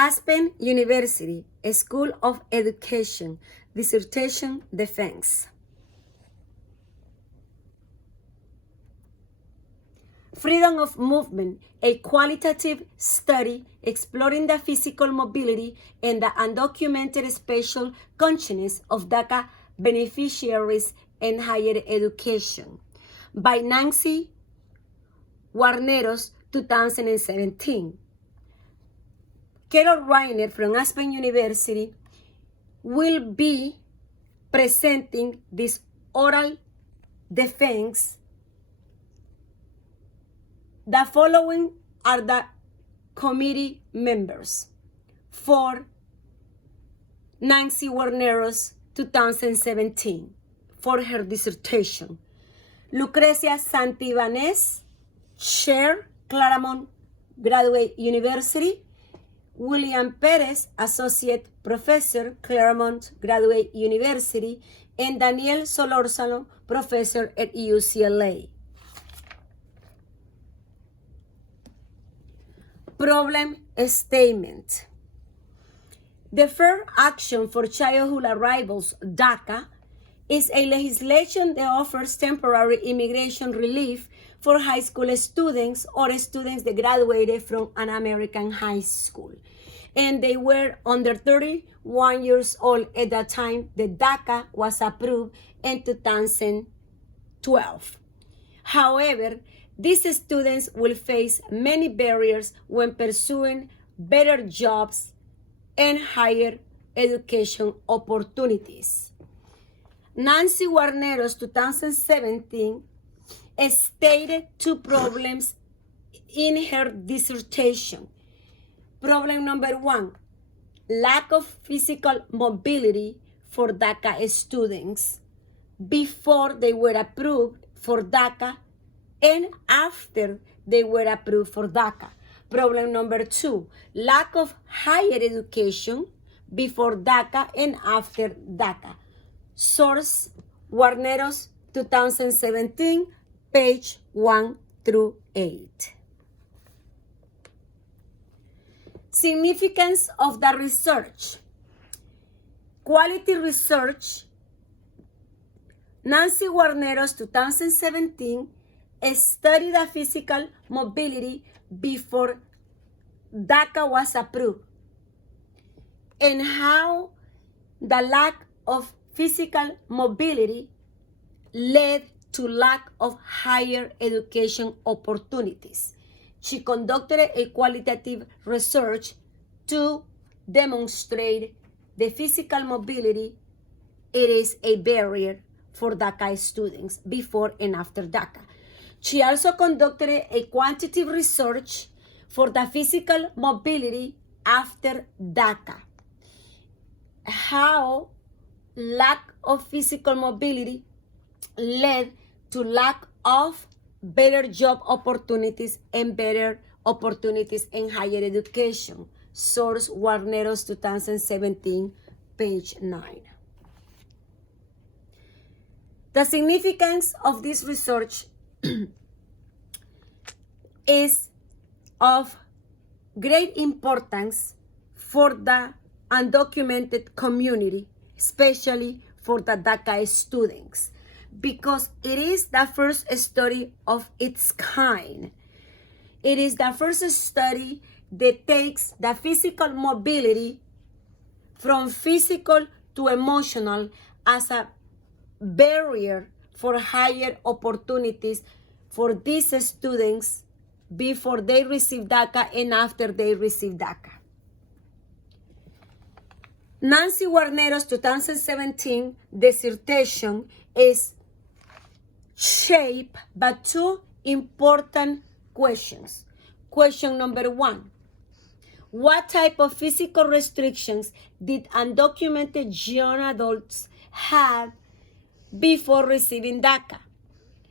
Aspen University School of Education, dissertation defense. Freedom of movement, a qualitative study exploring the physical mobility and the undocumented spatial consciousness of DACA beneficiaries in higher education, by Nancy Guarneros, 2017. Carol Reiner from Aspen University will be presenting this oral defense. The following are the committee members for Nancy Guarneros, 2017, for her dissertation. Lucrecia Santibanez, Chair, Claremont Graduate University. William Perez, Associate Professor, Claremont Graduate University. And Daniel Solórzano, Professor at UCLA. Problem statement. The Fair Action for Childhood Arrivals, DACA, is a legislation that offers temporary immigration relief for high school students or students that graduated from an American high school. And they were under 31 years old at the time the DACA was approved in 2012. However, these students will face many barriers when pursuing better jobs and higher education opportunities. Nancy Guarneros, 2017, stated two problems in her dissertation. Problem number one, lack of physical mobility for DACA students before they were approved for DACA and after they were approved for DACA. Problem number two, lack of higher education before DACA and after DACA. Source, Guarneros, 2017, page 1 through 8. Significance of the research. Quality research. Nancy Guarneros, 2017, studied the physical mobility before DACA was approved and how the lack of physical mobility led to lack of higher education opportunities. She conducted a qualitative research to demonstrate the physical mobility. It is a barrier for DACA students before and after DACA. She also conducted a quantitative research for the physical mobility after DACA. How lack of physical mobility led to lack of better job opportunities and better opportunities in higher education. Source, Guarneros, 2017, page 9. The significance of this research is of great importance for the undocumented community, especially for the DACA students, because it is the first study of its kind. It is the first study that takes the physical mobility from physical to emotional as a barrier for higher opportunities for these students before they receive DACA and after they receive DACA. Nancy Guarneros' 2017 dissertation is shaped by two important questions. Question number one, what type of physical restrictions did undocumented young adults have before receiving DACA?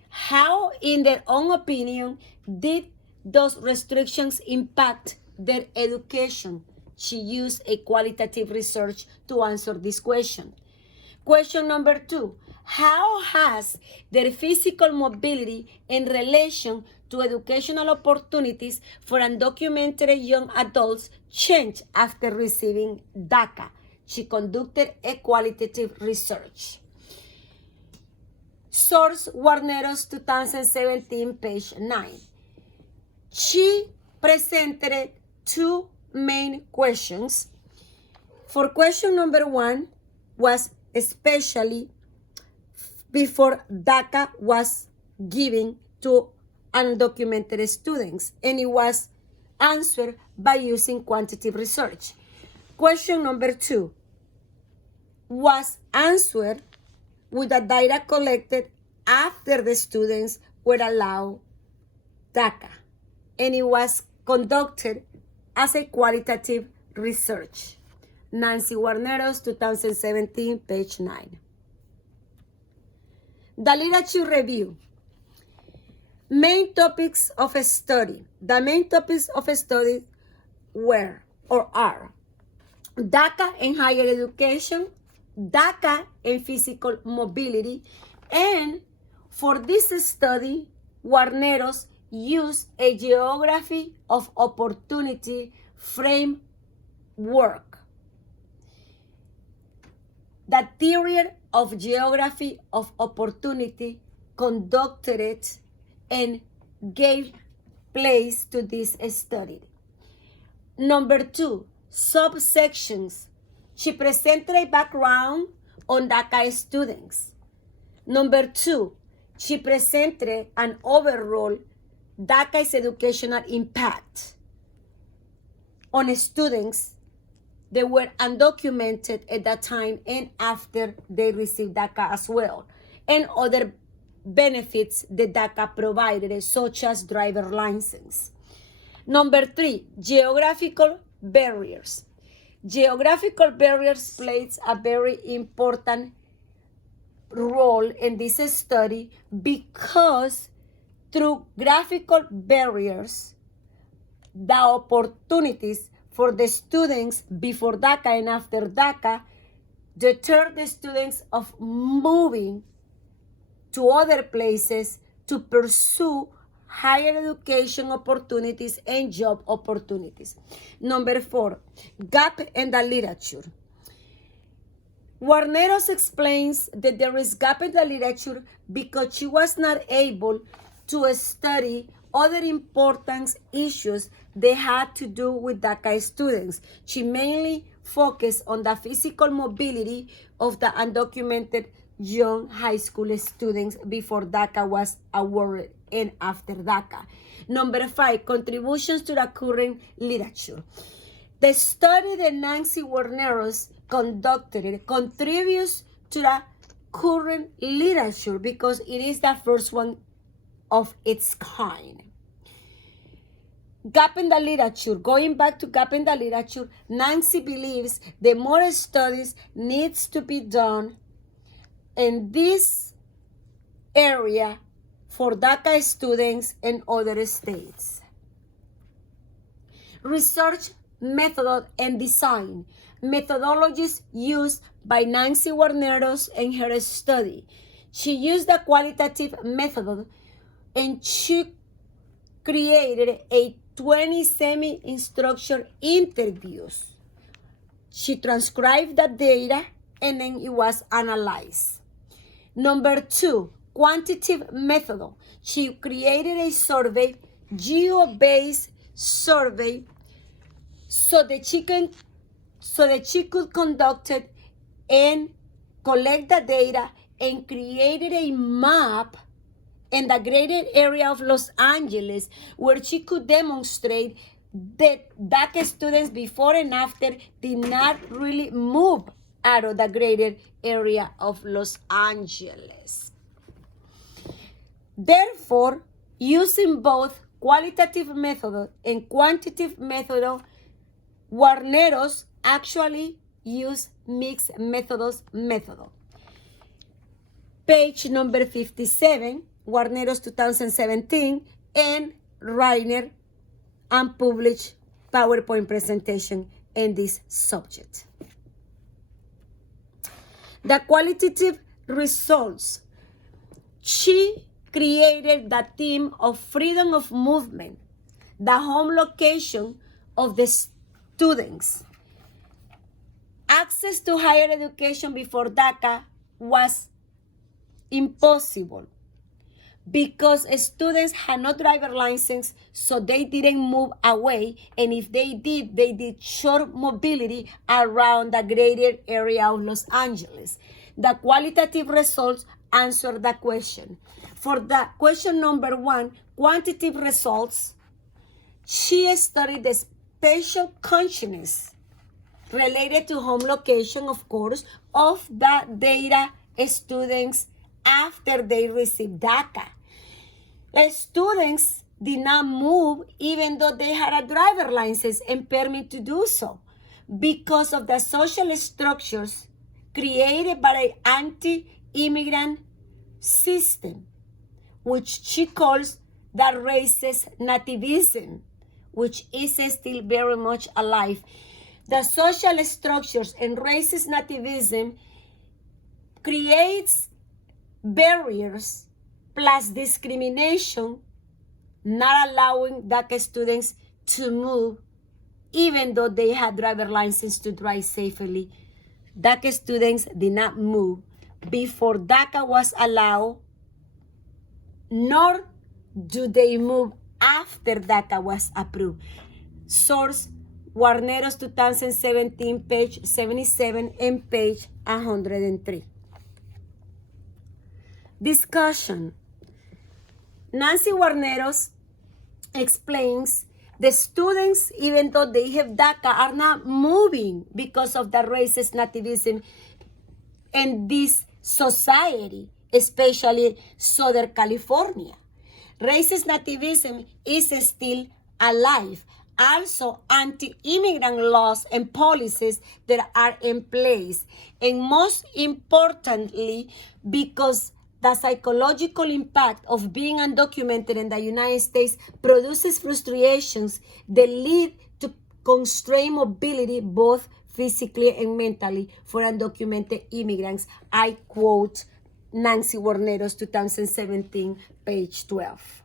How, in their own opinion, did those restrictions impact their education? She used a qualitative research to answer this question. Question number two, how has their physical mobility in relation to educational opportunities for undocumented young adults changed after receiving DACA. She conducted a qualitative research. Source Guarneros 2017, page 9. She presented two main questions. For question number 1 was especially before DACA was given to undocumented students, and it was answered by using quantitative research. Question number 2 was answered with the data collected after the students were allowed DACA, and it was conducted as a qualitative research. Nancy Guarneros, 2017, page 9. The literature review. Main topics of a study. The main topics of a study were or are DACA in higher education, DACA in physical mobility, and for this study, Guarneros used a geography of opportunity framework. The theory of geography of opportunity conducted it and gave place to this study. Number 2, subsections. She presented a background on DACA students. Number 2, she presented an overall DACA's educational impact on students that were undocumented at that time and after they received DACA as well, and other benefits that DACA provided, such as driver license. Number 3, geographical barriers. Geographical barriers plays a very important role in this study because through graphical barriers, the opportunities for the students before DACA and after DACA deter the students of moving to other places to pursue higher education opportunities and job opportunities. Number 4, gap in the literature. Guarneros explains that there is gap in the literature because she was not able to study other important issues they had to do with DACA students. She mainly focused on the physical mobility of the undocumented young high school students before DACA was awarded and after DACA. Number 5, contributions to the current literature. The study that Nancy Guarneros conducted contributes to the current literature because it is the first one of its kind. Gap in the literature. Going back to gap in the literature, Nancy believes that more studies needs to be done in this area for DACA students in other states. Research method and design. Methodologies used by Nancy Guarneros in her study. She used the qualitative method and she created a 20 semi-instruction interviews. She transcribed the data and then it was analyzed. Number 2, quantitative method. She created a survey, geo-based survey, so that she could conduct it and collect the data and created a map in the greater area of Los Angeles where she could demonstrate that DACA students before and after did not really move out of the greater area of Los Angeles. Therefore, using both qualitative method and quantitative method, Guarneros actually use mixed methods method. Page number 57, Guarneros 2017, and Reiner unpublished PowerPoint presentation in this subject. The qualitative results. She created the theme of freedom of movement, the home location of the students. Access to higher education before DACA was impossible because students had no driver license, so they didn't move away, and if they did short mobility around the greater area of Los Angeles. The qualitative results answer the question. For the question number 1, quantitative results, she studied the spatial consciousness related to home location, of course, of the data students after they received DACA. Students did not move even though they had a driver license and permit to do so because of the social structures created by an anti-immigrant system, which she calls the racist nativism, which is still very much alive. The social structures and racist nativism creates barriers plus discrimination, not allowing DACA students to move even though they had driver license to drive safely. DACA students did not move before DACA was allowed, nor do they move after DACA was approved. Source, Guarneros 2017, page 77 and page 103. Discussion. Nancy Guarneros explains the students, even though they have DACA, are not moving because of the racist nativism in this society, especially Southern California. Racist nativism is still alive. Also, anti-immigrant laws and policies that are in place. And most importantly, because the psychological impact of being undocumented in the United States produces frustrations that lead to constrained mobility, both physically and mentally, for undocumented immigrants. I quote Nancy Guarneros, 2017, page 12.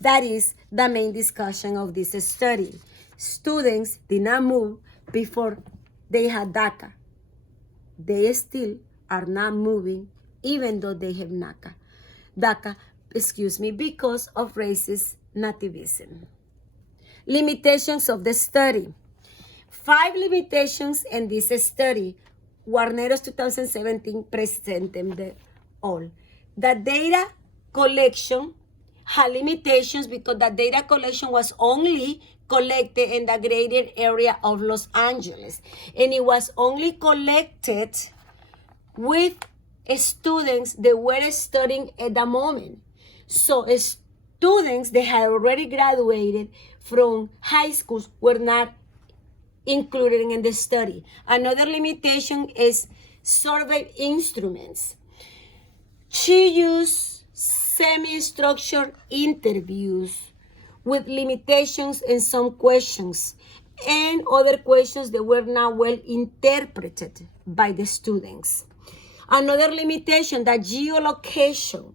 That is the main discussion of this study. Students did not move before they had DACA. They still are not moving even though they have DACA, because of racist nativism. Limitations of the study. 5 limitations in this study. Guarneros 2017 present them all. The data collection had limitations because the data collection was only collected in the greater area of Los Angeles, and it was only collected with students that were studying at the moment. So students that had already graduated from high schools were not included in the study. Another limitation is survey instruments. She used semi-structured interviews with limitations in some questions and other questions that were not well interpreted by the students. Another limitation, the geolocation.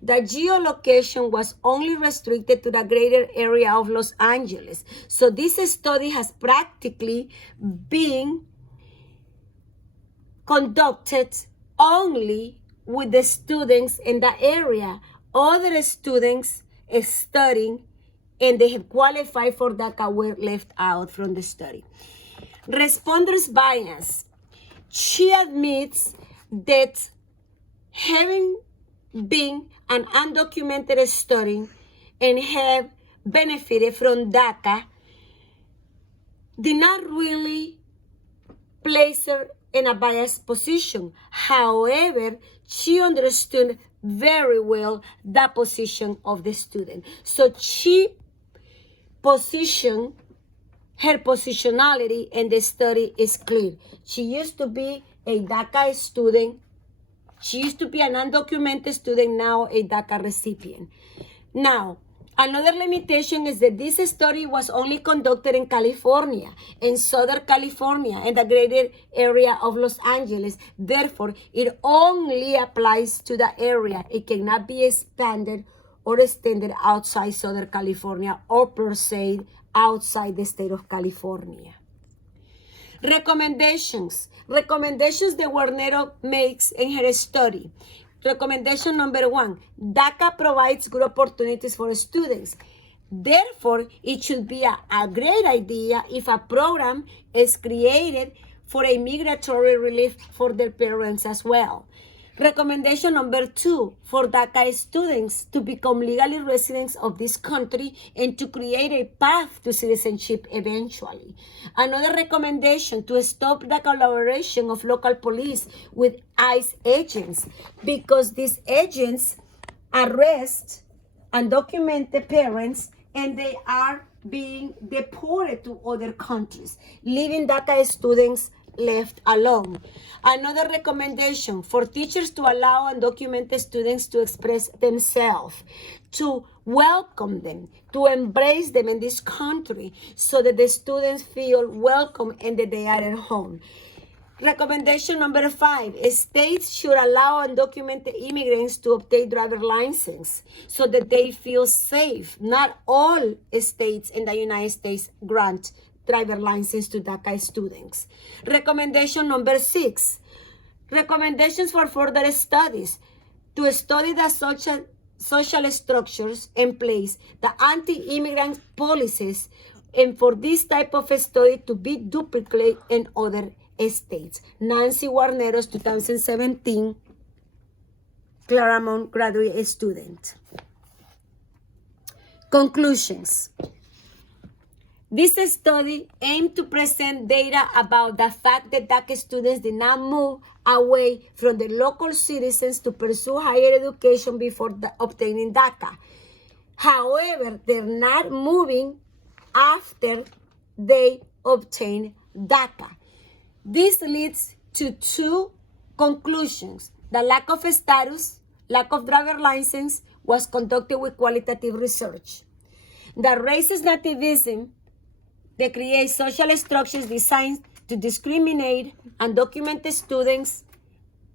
The geolocation was only restricted to the greater area of Los Angeles. So this study has practically been conducted only with the students in the area. Other students studying and they have qualified for DACA were left out from the study. Responders bias. She admits that having been an undocumented student and have benefited from DACA did not really place her in a biased position. However, she understood very well the position of the student. So she positioned her positionality in the study is clear. She used to be a DACA student. She used to be an undocumented student, now a DACA recipient. Now, Another limitation is that this study was only conducted in California, in Southern California, and the greater area of Los Angeles. Therefore, it only applies to the area. It cannot be expanded or extended outside Southern California or per se outside the state of California. Recommendations that Guarnero makes in her study. Recommendation number 1, DACA provides good opportunities for students. Therefore, it should be a great idea if a program is created for a migratory relief for their parents as well. Recommendation number 2, for DACA students to become legally residents of this country and to create a path to citizenship eventually. Another recommendation, to stop the collaboration of local police with ICE agents, because these agents arrest undocumented parents and they are being deported to other countries, leaving DACA students left alone. Another recommendation, for teachers to allow undocumented students to express themselves, to welcome them, to embrace them in this country so that the students feel welcome and that they are at home. Recommendation number 5, states should allow undocumented immigrants to obtain driver license so that they feel safe. Not all states in the United States grant driver license to DACA students. Recommendation number 6, recommendations for further studies, to study the social structures in place, the anti-immigrant policies, and for this type of study to be duplicated in other states. Nancy Guarnero's 2017 Claremont graduate student. Conclusions. This study aimed to present data about the fact that DACA students did not move away from the local citizens to pursue higher education before obtaining DACA. However, they're not moving after they obtain DACA. This leads to 2 conclusions. The lack of status, lack of driver license was conducted with qualitative research. The racist nativism that creates social structures designed to discriminate undocumented students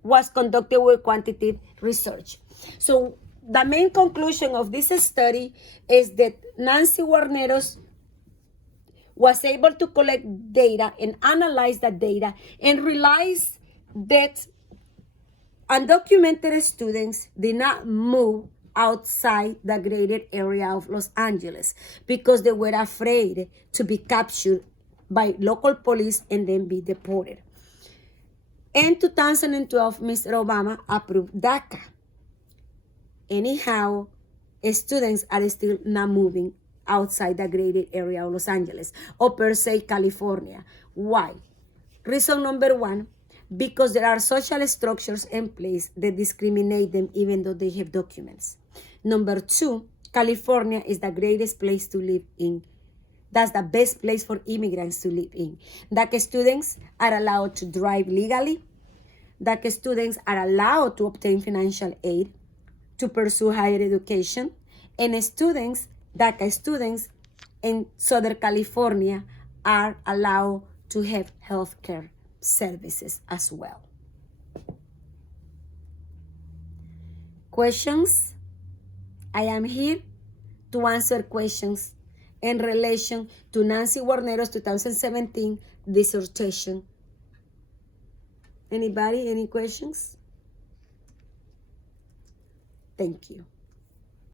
was conducted with quantitative research. So the main conclusion of this study is that Nancy Guarneros was able to collect data and analyze that data and realize that undocumented students did not move outside the greater area of Los Angeles because they were afraid to be captured by local police and then be deported. In 2012, Mr. Obama approved DACA. Anyhow, students are still not moving outside the greater area of Los Angeles or per se California. Why? Reason number 1, because there are social structures in place that discriminate them even though they have documents. Number 2, California is the greatest place to live in. That's the best place for immigrants to live in. DACA students are allowed to drive legally. DACA students are allowed to obtain financial aid to pursue higher education. And DACA students in Southern California are allowed to have health care services as well. Questions? I am here to answer questions in relation to Nancy Guarnero's 2017 dissertation. Anybody, any questions? Thank you.